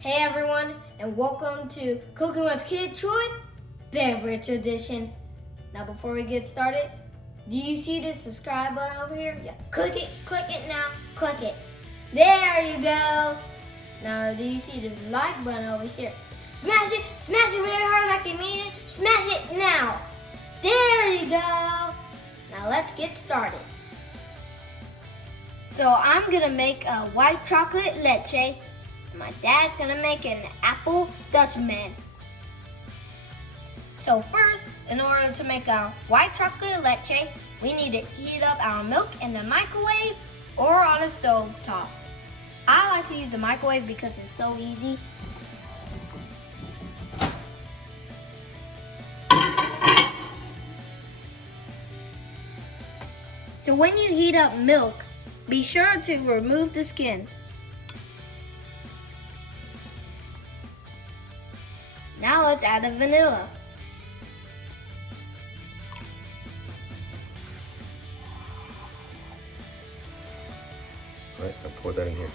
Hey everyone, and welcome to Cooking with Kid Troy, Beverage Edition. Now before we get started, do you see this subscribe button over here? Yeah, click it now, click it. There you go. Now do you see this like button over here? Smash it really hard like you mean it. Smash it now. There you go. Now let's get started. So I'm gonna make a white chocolate leche. My dad's gonna make an apple Dutchman. So first, in order to make a white chocolate leche, we need to heat up our milk in the microwave or on a stove top. I like to use the microwave because it's so easy. So when you heat up milk, be sure to remove the skin. Now let's add the vanilla. All right, I'll pour that in here.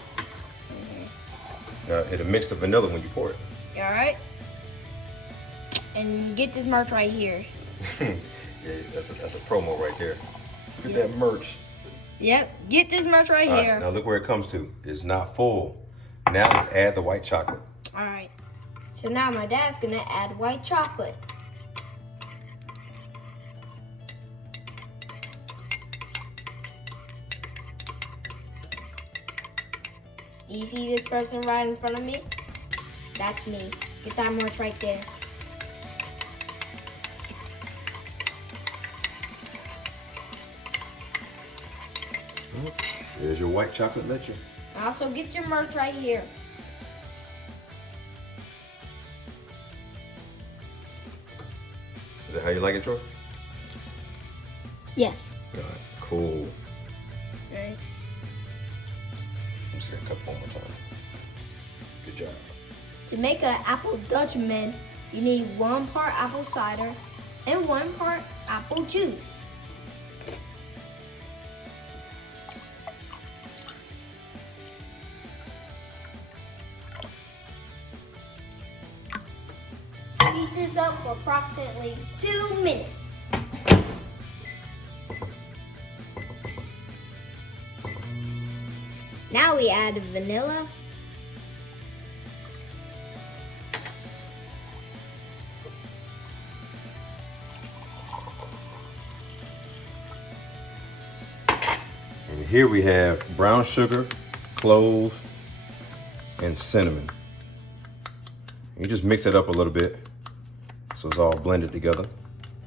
Now it'll mix the vanilla when you pour it. You alright? And get this merch right here. Yeah, that's a promo right there. Look at that merch. Yep, get this merch right All here. Now look where it comes to. It's not full. Now let's add the white chocolate. Alright. So now my dad's gonna add white chocolate. You see this person right in front of me? That's me. Get that much right there. There's your white chocolate leche. Also get your merch right here. Is that how you like it, Troy? Yes. All right, cool. Alright. I'm just gonna cup one more time. Good job. To make an apple Dutchman, you need 1 part apple cider and 1 part apple juice. Heat this up for approximately 2 minutes. Now we add vanilla. And here we have brown sugar, clove, and cinnamon. You just mix it up a little bit so it's all blended together.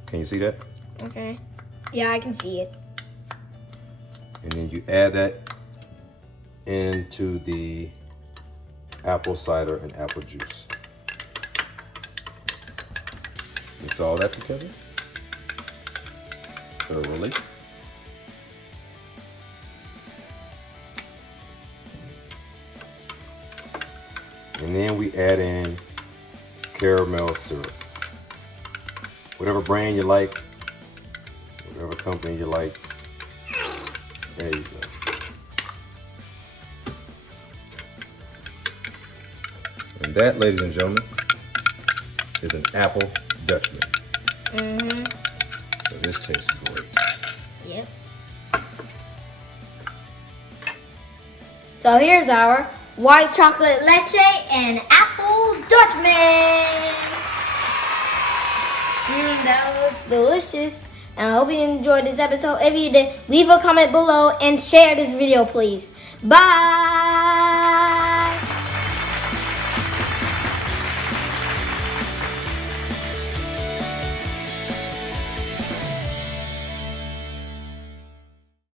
Can you see that? Okay. Yeah, I can see it. And then you add that into the apple cider and apple juice. Mix all that together thoroughly. And then we add in caramel syrup. Whatever brand you like, whatever company you like, there you go. And that, ladies and gentlemen, is an apple Dutchman. Mm-hmm. So this tastes great. Yep. So here's our white chocolate leche and apple Dutchman. That looks delicious. And I hope you enjoyed this episode. If you did, leave a comment below and share this video, please. Bye.